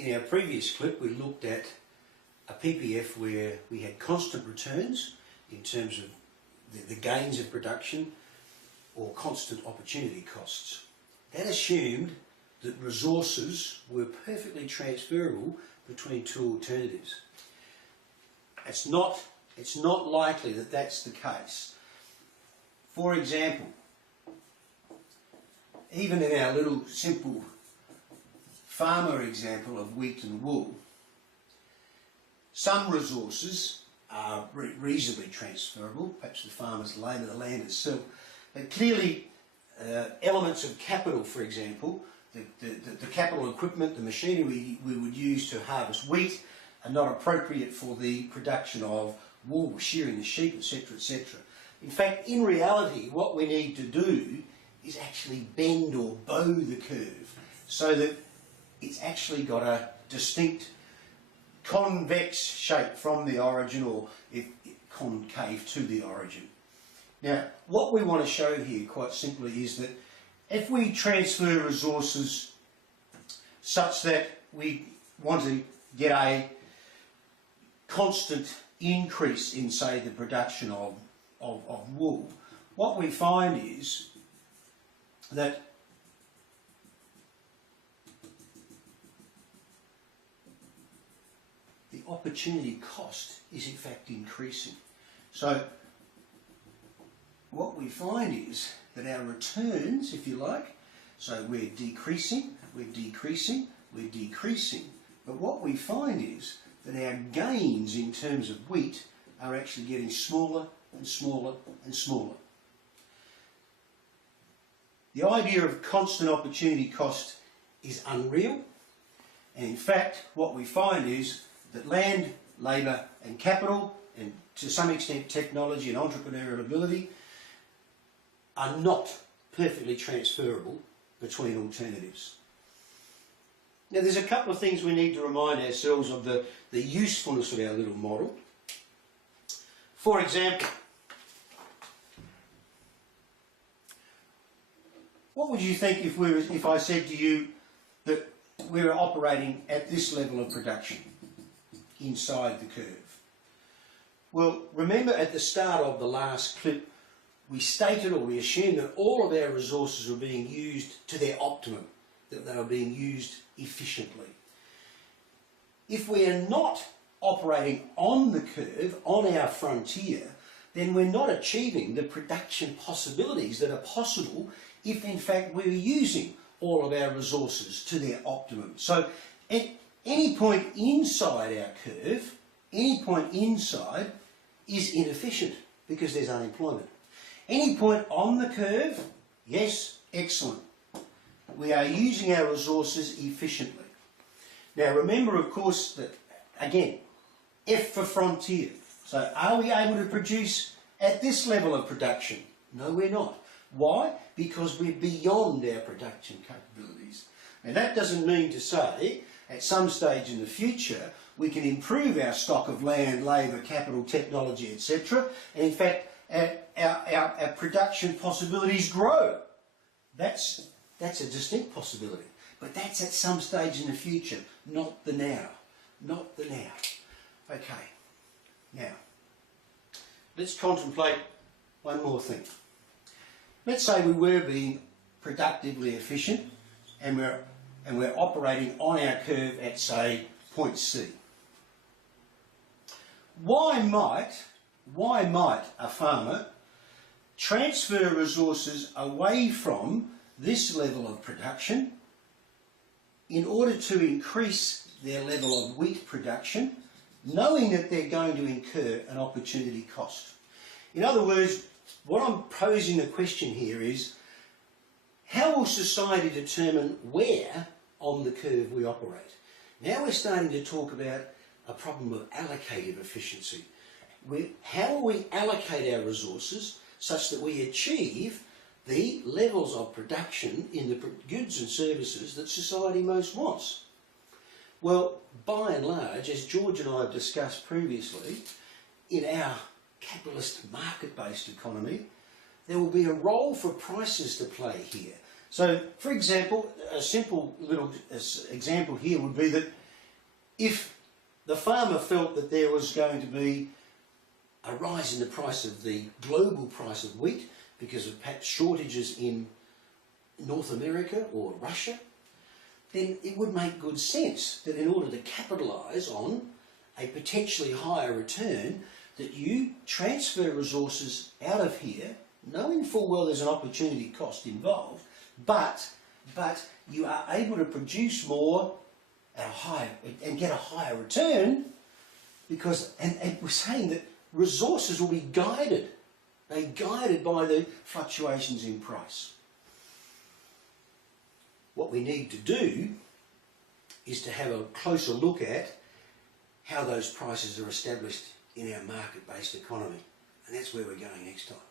In our previous clip, we looked at a PPF where we had constant returns in terms of the gains of production or constant opportunity costs. That assumed that resources were perfectly transferable between two alternatives. It's not likely that that's the case. For example, even in our little simple farmer example of wheat and wool, some resources are reasonably transferable, perhaps the farmer's labour, the land itself, but clearly elements of capital, for example, the capital equipment, the machinery we would use to harvest wheat are not appropriate for the production of wool, shearing the sheep, etc., etc. In fact, in reality, what we need to do is actually bend or bow the curve so that it's actually got a distinct convex shape from the origin, or concave to the origin. Now, what we want to show here quite simply is that if we transfer resources such that we want to get a constant increase in, say, the production of wool, what we find is that the opportunity cost is in fact increasing. So what we find is that our returns, if you like, so we're decreasing, we're decreasing, we're decreasing, but what we find is that our gains in terms of wheat are actually getting smaller and smaller and smaller. The idea of constant opportunity cost is unreal, and in fact what we find is that land, labour and capital, and to some extent technology and entrepreneurial ability, are not perfectly transferable between alternatives. Now there's a couple of things we need to remind ourselves of the usefulness of our little model. For example, what would you think if I said to you that we were operating at this level of production inside the curve? Well, remember at the start of the last clip we stated, or we assumed, that all of our resources were being used to their optimum, that they were being used efficiently. If we are not operating on the curve, on our frontier, then we're not achieving the production possibilities that are possible if in fact we're using all of our resources to their optimum. So at any point inside our curve, any point inside is inefficient because there's unemployment. Any point on the curve, yes, excellent. We are using our resources efficiently. Now remember, of course, that again, F for frontier. So are we able to produce at this level of production? No, we're not. Why? Because we're beyond our production capabilities. Now that doesn't mean to say at some stage in the future we can improve our stock of land, labour, capital, technology, etc. And in fact our production possibilities grow. That's a distinct possibility. But that's at some stage in the future, not the now. Not the now. Okay. Now, let's contemplate one more thing. Let's say we were being productively efficient and we're operating on our curve at, say, point C. Why might a farmer transfer resources away from this level of production in order to increase their level of wheat production, knowing that they're going to incur an opportunity cost? In other words, what I'm posing the question here is, how will society determine where on the curve we operate? Now we're starting to talk about a problem of allocative efficiency. How will we allocate our resources such that we achieve the levels of production in the goods and services that society most wants? Well, by and large, as George and I have discussed previously, in our capitalist market-based economy, there will be a role for prices to play here. So, for example, a simple little example here would be that if the farmer felt that there was going to be a rise in the price of the global price of wheat because of perhaps shortages in North America or Russia, then it would make good sense that in order to capitalise on a potentially higher return, that you transfer resources out of here, knowing full well there's an opportunity cost involved, but you are able to produce more at a higher and get a higher return, because and we're saying that resources will be guided. They're guided by the fluctuations in price. What we need to do is to have a closer look at how those prices are established in our market-based economy. And that's where we're going next time.